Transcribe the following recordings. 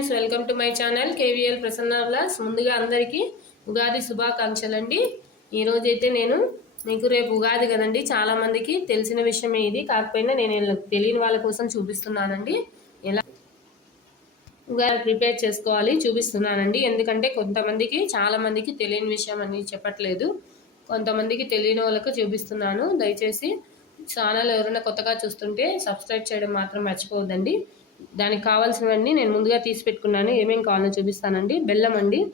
Friends welcome to my channel KVL Prasanna vlogs ముందుగా అందరికీ ఉగాది శుభాకాంక్షలు అండి ఈరోజు అయితే నేను మీకు రేపు ఉగాది కదండి. చాలామందికి తెలిసిన విషయమే ఇది. కాకపోయినా నేను తెలియని వాళ్ళ కోసం చూపిస్తున్నానండి. ఎలా ఉగాది ప్రిపేర్ చేసుకోవాలి చూపిస్తున్నానండి. ఎందుకంటే కొంతమందికి చాలామందికి తెలియని విషయం అని చెప్పట్లేదు. కొంతమందికి తెలియని వాళ్ళకు చూపిస్తున్నాను. దయచేసి ఛానల్ ఎవరైనా కొత్తగా చూస్తుంటే సబ్స్క్రైబ్ చేయడం మాత్రం మర్చిపోవద్దండి. దానికి కావాల్సినవన్నీ నేను ముందుగా తీసి పెట్టుకున్నాను. ఏమేమి కావాలో చూపిస్తానండి. బెల్లం అండి.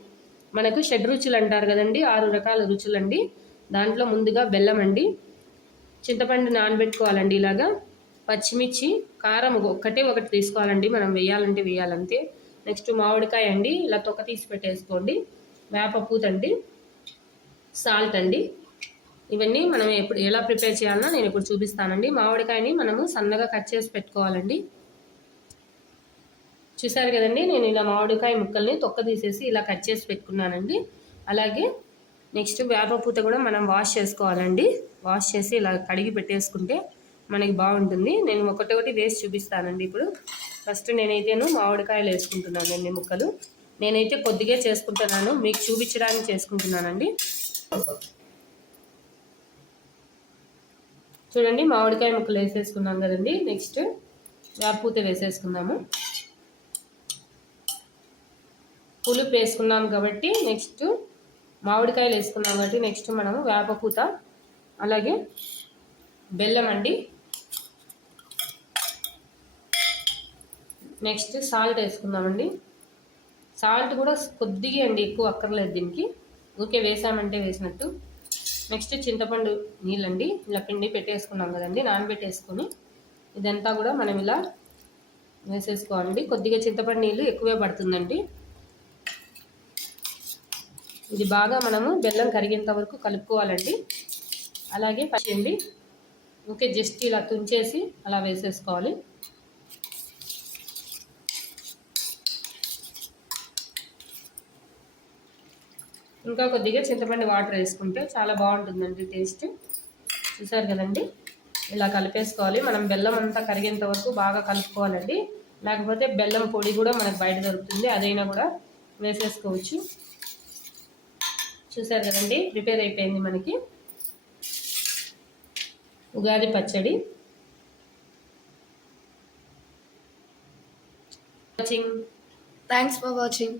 మనకు షడ్ రుచులు అంటారు కదండి. ఆరు రకాల రుచులు అండి దాంట్లో ముందుగా బెల్లం అండి. చింతపండు నానబెట్టుకోవాలండి ఇలాగా. పచ్చిమిర్చి కారం ఒక్కటే ఒకటి తీసుకోవాలండి. మనం వేయాలంటే వేయాలంతే. నెక్స్ట్ మామిడికాయ అండి. ఇలా తొక్క తీసి పెట్టేసుకోండి. వేపపూతండి సాల్ట్ అండి. ఇవన్నీ మనం ఎప్పుడు ఎలా ప్రిపేర్ చేయాలన్నా నేను ఇప్పుడు చూపిస్తానండి. మామిడికాయని మనము సన్నగా కట్ చేసి పెట్టుకోవాలండి. చూసారు కదండి నేను ఇలా మామిడికాయ ముక్కల్ని తొక్క తీసేసి ఇలా కట్ చేసి పెట్టుకున్నానండి. అలాగే నెక్స్ట్ వేపపూత కూడా మనం వాష్ చేసుకోవాలండి. వాష్ చేసి ఇలా కడిగి పెట్టేసుకుంటే మనకి బాగుంటుంది. నేను ఒకటి వేసి చూపిస్తానండి ఇప్పుడు. ఫస్ట్ నేనైతేను మామిడికాయలు వేసుకుంటున్నాను ముక్కలు. నేనైతే కొద్దిగా చేసుకుంటున్నాను. మీకు చూపించడానికి చేసుకుంటున్నానండి. చూడండి మామిడికాయ ముక్కలు వేసేసుకున్నాం కదండి. నెక్స్ట్ వేపపూత వేసేసుకుందాము. పులుపు వేసుకున్నాం కాబట్టి నెక్స్ట్ మామిడికాయలు వేసుకున్నాం కాబట్టి నెక్స్ట్ మనము వేపపూత అలాగే బెల్లం అండి. నెక్స్ట్ సాల్ట్ వేసుకుందామండి. సాల్ట్ కూడా కొద్దిగా అండి ఎక్కువ అక్కర్లేదు దీనికి. ఊకే వేసామంటే వేసినట్టు. నెక్స్ట్ చింతపండు నీళ్ళండి ఇలా పిండి పెట్టేసుకున్నాం కదండి నానబెట్టేసుకొని ఇదంతా కూడా మనం ఇలా వేసేసుకోవాలండి. కొద్దిగా చింతపండు నీళ్ళు ఎక్కువే పడుతుందండి. ఇది బాగా మనము బెల్లం కరిగేంత వరకు కలుపుకోవాలండి. అలాగే పచ్చండి ఓకే జస్ట్ ఇలా తుంచేసి అలా వేసేసుకోవాలి. ఇంకా కొద్దిగా చింతపండు వాటర్ వేసుకుంటే చాలా బాగుంటుందండి టేస్ట్. చూసారు కదండి? ఇలా కలిపేసుకోవాలి. మనం బెల్లం అంతా కరిగేంత వరకు బాగా కలుపుకోవాలండి. లేకపోతే బెల్లం పొడి కూడా మనకు బయట దొరుకుతుంది. అదైనా కూడా వేసేసుకోవచ్చు. చూసారు కదండి ప్రిపేర్ అయిపోయింది మనకి. ఉగాది పచ్చడి. Watching thanks for watching